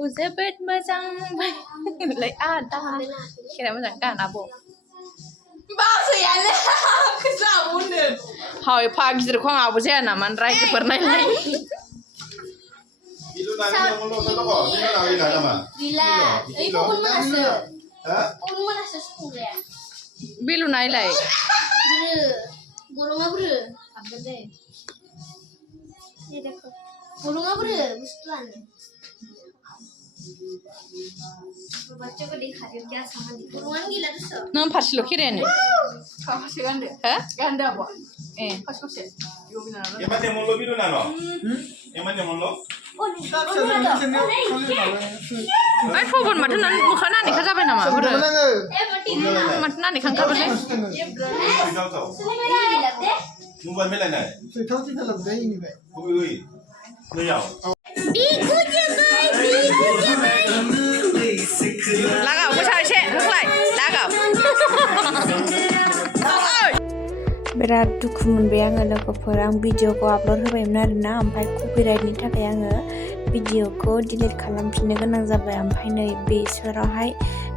Aku zebet macam lai ada. Kira macam kan abo. Bahasa yang ni kesalahan ni. Hai pagi tu kau abu je na man rai pernah lai. Itu nanya mulu satu kok, ini kan lagi nama. Bila, ibu pun mana? Hah? Pun mana sesuatu ya? Bilu nai lai. Ber, golong apa ber? Apa deh? Ni dekho. Golong apa ber? Bustuan. Baca ko dekha dia kya saman di. Golongan gila tu so. Nam pasti lo kira ni. Kau kasih ganda? Hah? Ganda apa? Kasih kasih. Yo bina na. Yang mana mulu biru nano? Yang mana mulu? Oh ni. Oh ni. Ay phobon mata nan mukha nani kha jabe na ma bro. Eh mati ni. Mata nani kha jabe le. Tahu tahu. Selesai gila deh. Mubah mana nak? Tahu tidak lebih ini baik. Ui, tu yang. Biku je guys, biku je guys. Lagau pusai che, muklai. Lagau. Berat duku moनबाय आङो लोगोफोर आं भिडिअखौ upload होबायमोन आरोना ओमफ्राय कपिराइटनि थाखाय आङो भिडिअखौ delete खालामफिननो गोनां जाबाय ओमफ्राय नै बेसोरावहाय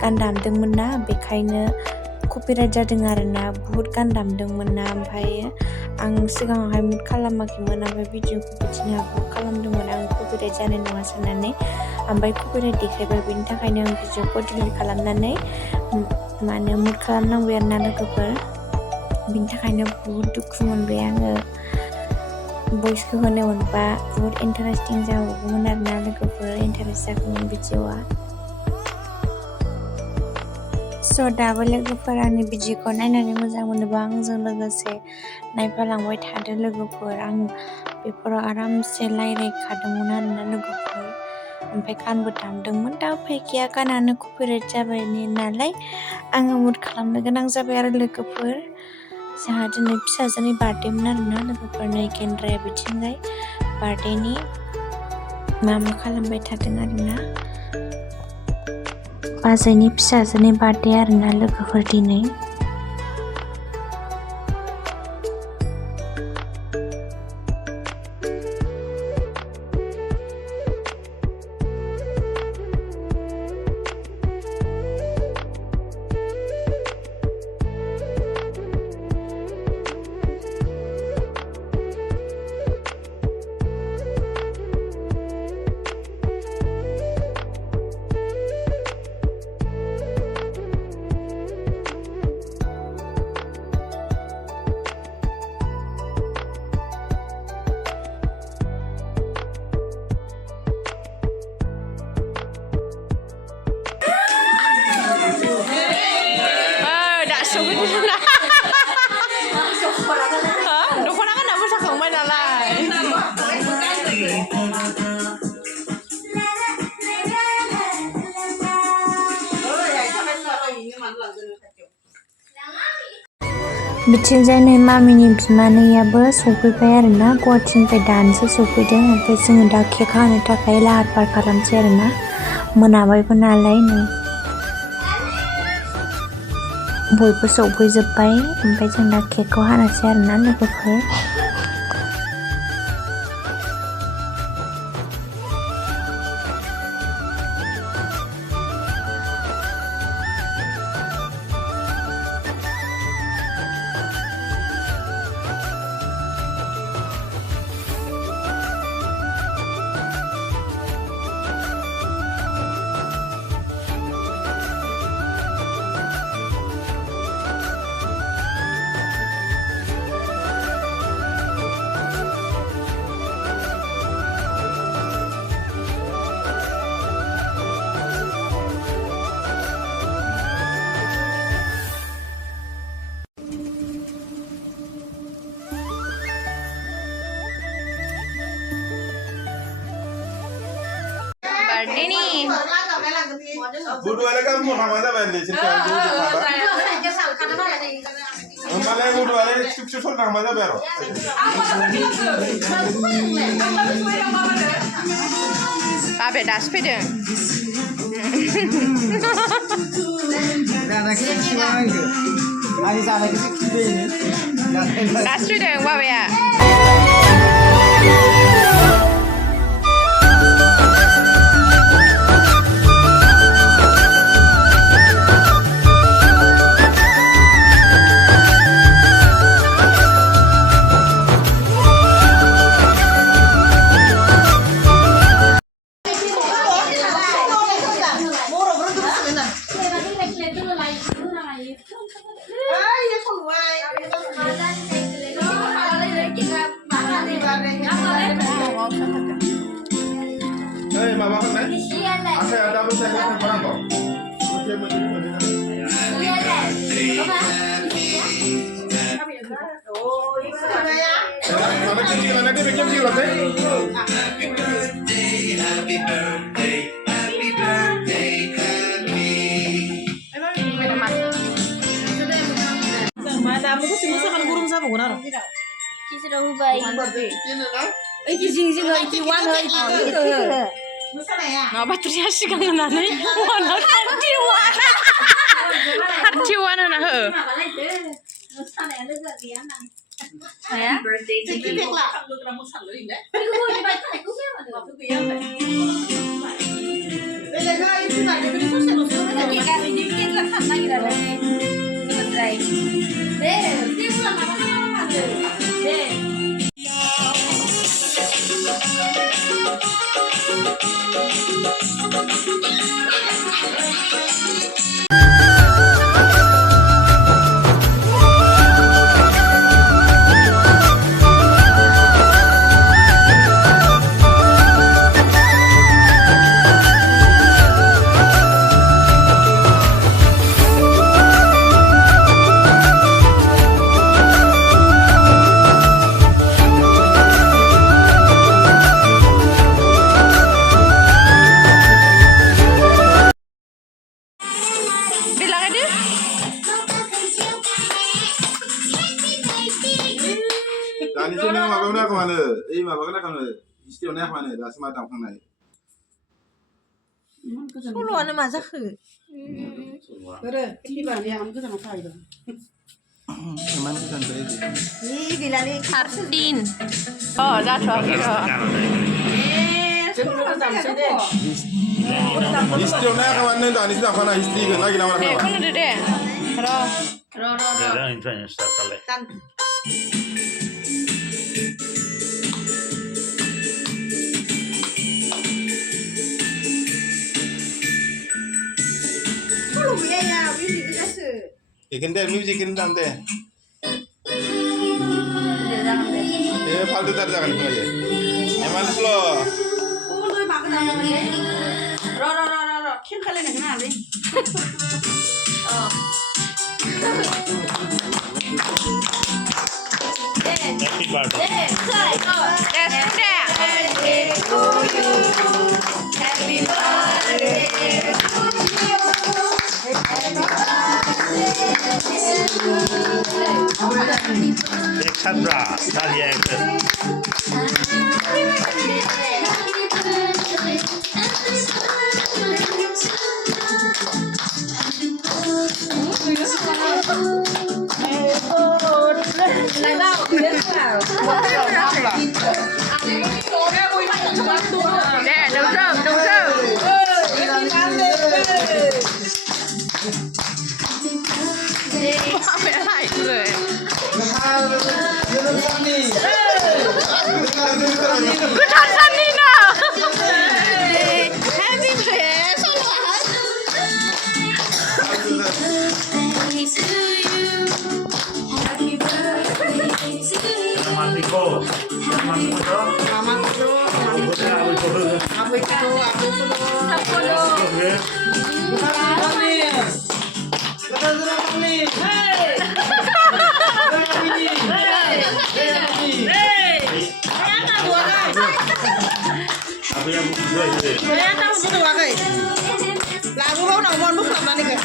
गान दामदोंमोन ना बेखायनो कपिराइट जादों आरोना बुहुत गान दामदोंमोन ना ओमफ्राय आं सिगाङावहाय म्युट खालामाखैमोन ओमफ्राय भिडिअखौ बिदिनो आपल'ड खालामदोंमोन आं कपिराइट जानाय नङा साननानै ओमफ्राय कपिराइट देखायबाय बेनि थाखायनो आं भिडिअखौ डिलिट खालामनानै माने म्युट खालामनांबाय आरोना लोगोफोर बिनि थाखायनो बुहुत दुखु मोनबाय आङो भइसखौ होनो मोनबा बुहुत इन्टारेस्टिं जाबावगौमोन आरोना लोगोफोर इन्टारेस्ट जागौमोन भिडिअआ स' दाबो लोगोफोर आंनि भिडिअखौ नायनानै मोजां मोनोबा आंजों लोगोसे नायफालांबाय थादो लोगोफोर आं बेफोराव आरामसे रायज्लायखादोंमोन आरोना लोगोफोर ओमफ्राय गानबो दामदोंमोन दा उफाय गैया गानानो कपिराइट जाबाय नालाय आङो म्युट खालामनो गोनां जाबाय आरो लोगोफोर जोंहा दिनै फिसाजोनि बार्थडेमोन आरोना लोगोफोर नै गेन्द्राया बिथिंजाय बार्थडेनि मा खालामबाय थादों आरोना बाजैनि फिसाजोनि बार्थडे आरोना लोगोफोर दिनै दख'ना गानना मोसाखांबाय नालाय बिथिंजाय नै मामिनि बिमानैयाबो सफैबाय आरोना गुवाहाटीनिफ्राय दानसो सफैदों ओमफ्राय जोङो दा केक हानो थाखाय लाहार फाहार खालामसै आरोना मोनाबायबो नालाय नै बयबो सफैजोब्बाय ओमफ्राय जों दा केकखौ हानोसै आरोना लोगोफोर birthday nih. Budu ada kan mau nama ada bende sih kan budu apa? Malah budu ada cukup cukup nama ada baru. Babe das pede. Ani sana kita ini. Das pede babe ya. Hei, mama kan nih? Apa yang ada besar kan orang kok? Oke, betul. Mana kecil, mana dia bikin kecil lah, Happy birthday, happy birthday, happy birthday, happy. Madam ko sinusakan gurung sa mo na. Kisi dah hubai. Kisi wan hai. 나 바트리아 시간은 안 해. 와, 나 한티와는 안 해. Birthday to you. Bilang aja. Dan itu nih mama nak mana? Mama nak mana? Istilah nak mana? Dah semua tahu kan nih. 솔로와는 맞아 그. 그래. 티바니 아무도 안 파이다. Emang itu kan tadi. 이 빌라니 Sardin. Oh, dah tahu. 솔로가 잠시인데. Istilah nak mana? Dan istilah mana? Istilah lagi nama 네, nak. 콩들 돼. 내가 인터넷 시작할래. 솔로 위에야 뮤직 드레스. Ikan deh, music ikan deh. Faldo tar jangan kau ya. Emang slow. 오늘도 막 나오는데. 러러러러러 킬 칼레는 그냥 안 돼. Happy birthday. Alexandra, Dalia. 네, 농성. 왜 하이 그래? 그 탄산이나. Mamiko. Mamiko. Aku yang dua ini. Saya tahu betul wakai. Lagu kau nak buat bukan mana ke?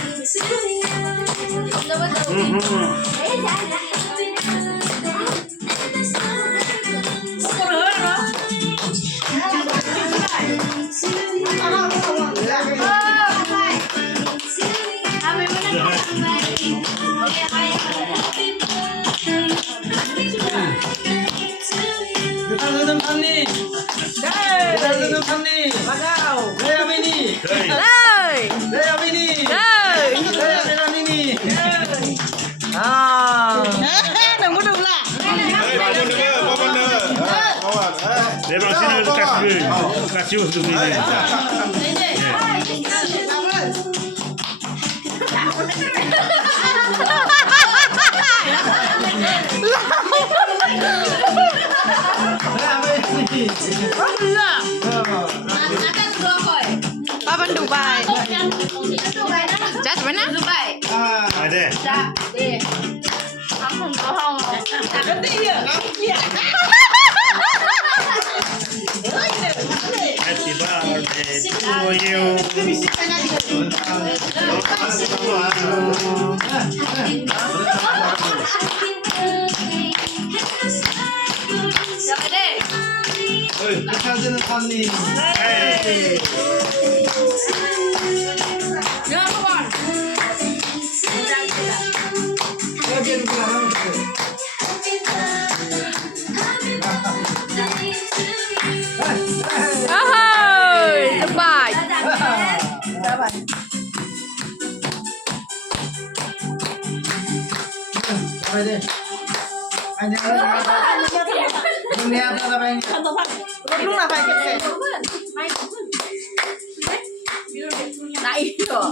내가 신을 같이 웃으면 돼. जाजोब्बाय ना दे Happy birthday to you. 사진은 샀니? Hey. 여기는 그냥 하면 돼. ơi thất bại Rồi đi. Anh em đừng nghe ra là anh. lúc nào phải kẹp xe này rồi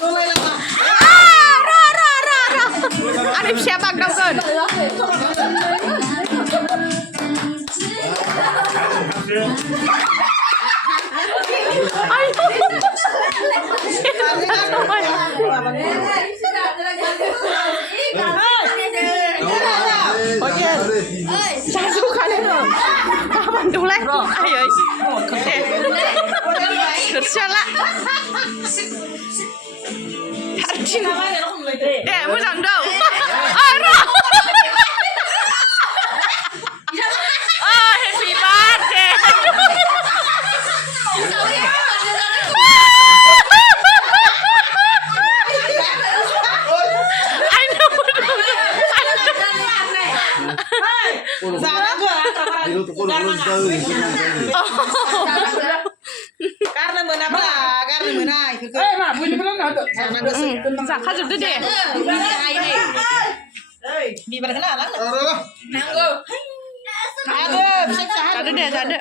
tôi lấy là anh em siapa đâu gần Sasu kalian loh. Kapan dulek? Ayo. Oke. Tersalah. Tarjin. Mudah dong. Aro. Oh, happy birthday. karena menapa karena menai Zakah juga deh. di pada kenalan Rồi. ada bisa Ada deh, ada.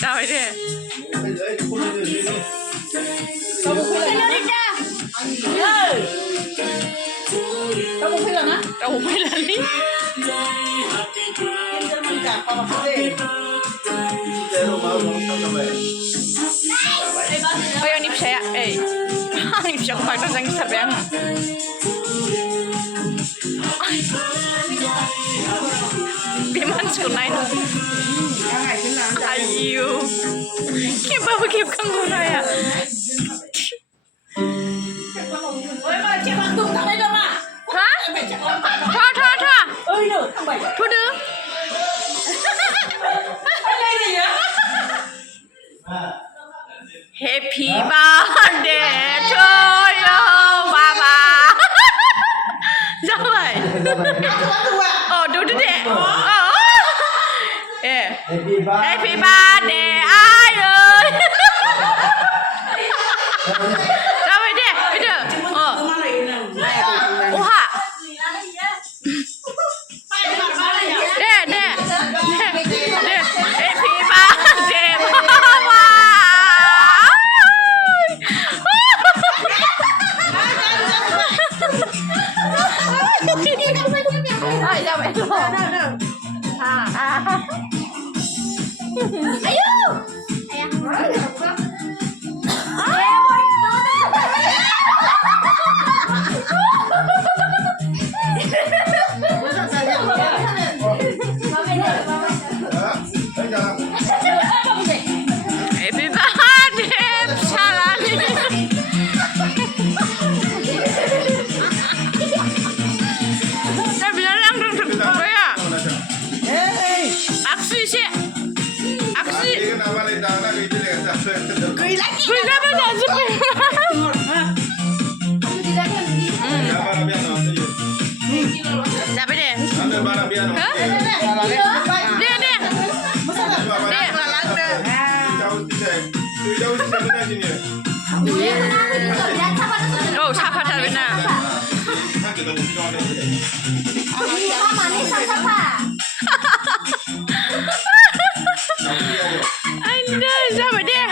Tahu deh. kamu bilang ah Tahu bilang nih. Oh yang ini saya, ini bisa aku pakai yang serbiang. Biman sekolah ini. Ayu, kita pakai kangkung ya. Hah? Thua. Thua được. Happy birthday to you, Papa. Sao vậy? Đúng đấy. Happy birthday ai ơi. Sao vậy đi? Bây giờ. Ủa hả? Nè. Happy birthday, Papa. Ai ra vậy? Happy birthday, salah ni. Saya bilang langsung apa ya? Aksi sih. Aksi. Kuih apa dah sih? Siapa deh? Hah? Dia. Oh, siapa dah benar? Anda siapa dia?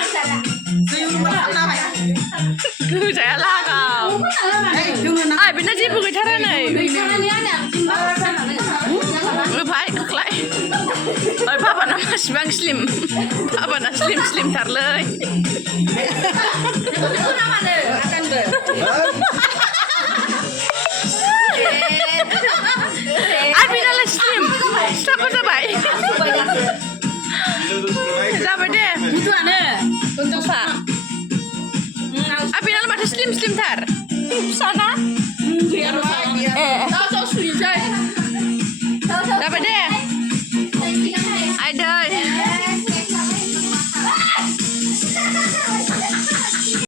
Cứ sẽ la kau. Ai bên đó chỉ bùi thara này. Phải cực lại. Ôi papa nama बेसेबां slim बाबाना slim थारलै Itu namanya akan ber. Abinalah slim siapa जाबाय जाबाय deh Itu ada. untuk apa Abinalah masih slim tar sana